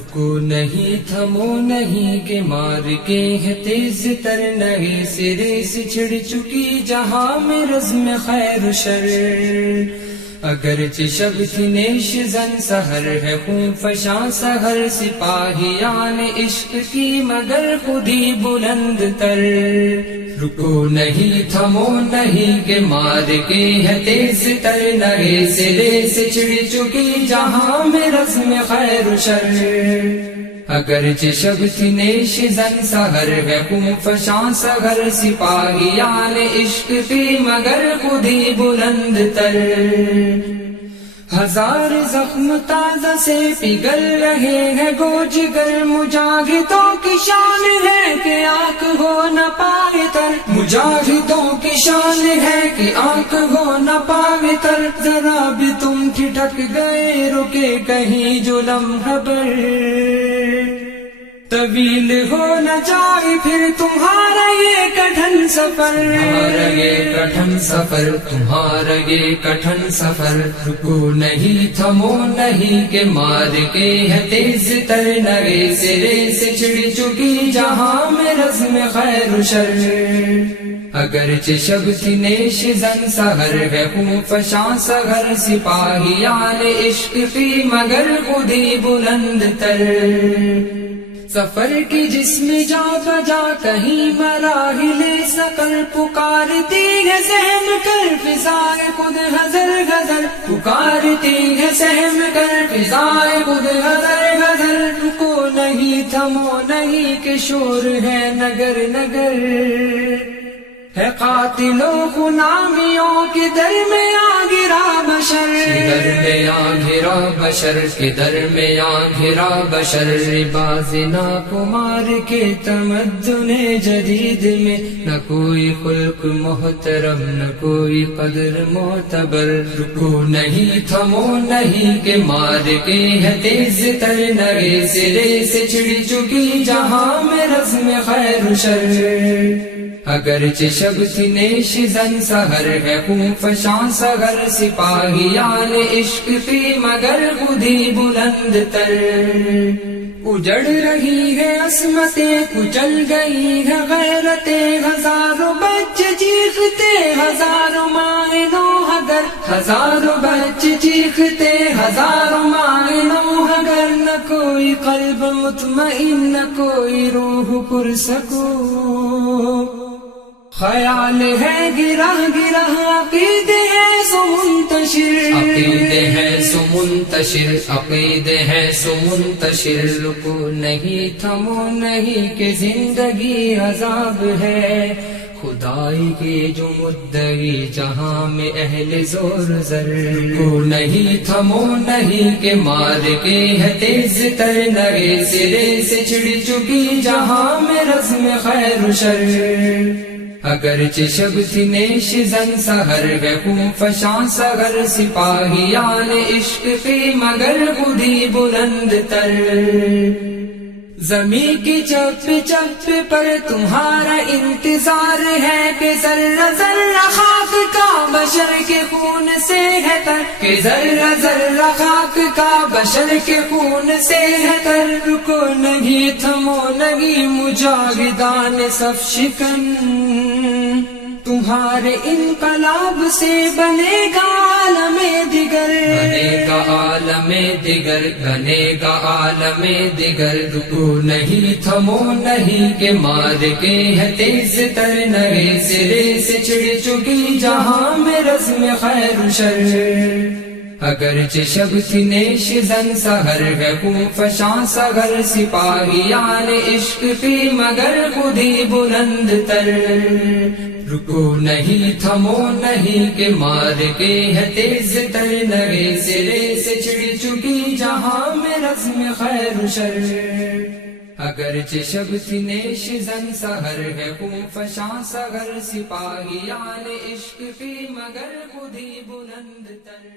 رکو نہیں تھمو نہیں کہ مار کے ہے تیز تر نئے سرے سے چھڑ چکی جہاں میں رزم خیر و شر، اگرچہ شب تھی نیش زن سحر ہے خون فشاں سحر سپاہیان عشق کی مگر خودی بلند تر، رکو نہیں تھمو نہیں کہ مار کے ہے تیز تر نئے سرے سے چھڑ چکی جہاں میں رزم خیر و شر، اگرچہ شب تھی نیش زن سحر ہے خون فشاں سحر سپاہیان عشق کی مگر خودی بلند تر، ہزار زخم تازہ سے پگھل رہے ہیں گو جگر، مجاہدوں کی شان ہے کہ آنکھ ہو نہ پائے تر، مجاہدوں کی شان ہے کہ آنکھ ہو نہ پائے تر، ذرا بھی تم ٹھٹک گئے رکے کہیں جو لمحہ بھر، طویل ہو نہ جائے پھر تمہارا یہ کٹھن سفر، تمہارا یہ کٹھن سفر، تمہارا یہ کٹھن سفر، رکو نہیں تھمو نہیں کہ مار کے ہے تیز تر نئے سرے سے چھڑ چکی جہاں میں رزم خیر و شر، اگرچہ شب تھی نیش زن سحر ہے خون فشاں سحر سپاہیان عشق کی مگر خودی بلند تر، سفر کی جس میں جا بجا کہیں مراحل سفر، پکارتی ہے سہم کر فضائے خود حضر غزل، پکارتی ہے سہم کر فضائے خود حضر غزل، رکو نہیں تھمو نہیں کہ شور ہے نگر نگر، ہے قاتلوں غلامیوں کے درمیان گرا بشر، درمیان گرا بشر کے درمیان گرا بشر، باز نا کمار کے تمدن جدید میں نہ کوئی خلق محترم نہ کوئی قدر معتبر، رکو نہیں تھمو نہیں کہ مار کے ہے تیز تر نئے سرے سے چھڑ چکی جہاں میں رزم خیر و شر، اگرچہ شب تھی نیش زن سحر ہے خون فشاں سحر سپاہیان عشق کی مگر خودی بلند تر، اجڑ رہی ہے عصمتیں کچل گئی ہے غیرتیں، ہزاروں بچے چیختے ہزاروں مائیں نو اگر، ہزاروں بچے چیختے ہزاروں مائیں نو اگر، نہ کوئی قلب مطمئن نہ کوئی روح پرسکون، خیال ہے گرہ گرہ عقیدے ہے سو منتشر، عقیدے ہے سو منتشر، عقیدے ہے سو منتشر، رکو نہیں تھمو نہیں کہ زندگی عذاب ہے، خدائی کی جو مدعی جہاں میں اہل زور زر، رکو نہیں تھمو نہیں کہ مار کے ہے تیز تر نئے سرے سے چھڑ چکی جہاں میں رزم خیر و شر، اگرچہ شب تھی نیش زن سحر ہے خون فشاں سحر سپاہیان عشق کی مگر خودی بلند تر، زمین کی چپ چپ پر تمہارا انتظار ہے کہ ذرہ ذرہ خاک کا بشر کے خون سے ہے تر، کہ ذرہ ذرہ خاک کا بشر کے خون سے ہے تر، رکو نہیں تھمو نہیں مجاہدان صف شکن، تمہارے انقلاب سے بنے گا عالم دیگر، بنے گا عالم دیگر، بنے گا عالم دیگر، رکو نہیں تھمو نہیں کہ مار کے ہے تیز تر نئے سرے سے چھڑ چکی جہاں میں رزم خیر و شر، اگرچہ شب تھی نیش زن سحر ہے خون فشاں سحر سپاہیان عشق کی مگر خودی بلند تر، رکو نہیں تھمو نہیں کہ مار کے ہے تیز تر نئے سرے سے چھڑ چکی جہاں میں رزم خیر و شر، اگرچہ شب تھی نیش زن سحر ہے خون فشاں سحر سپاہیان عشق کی مگر خودی بلند تر۔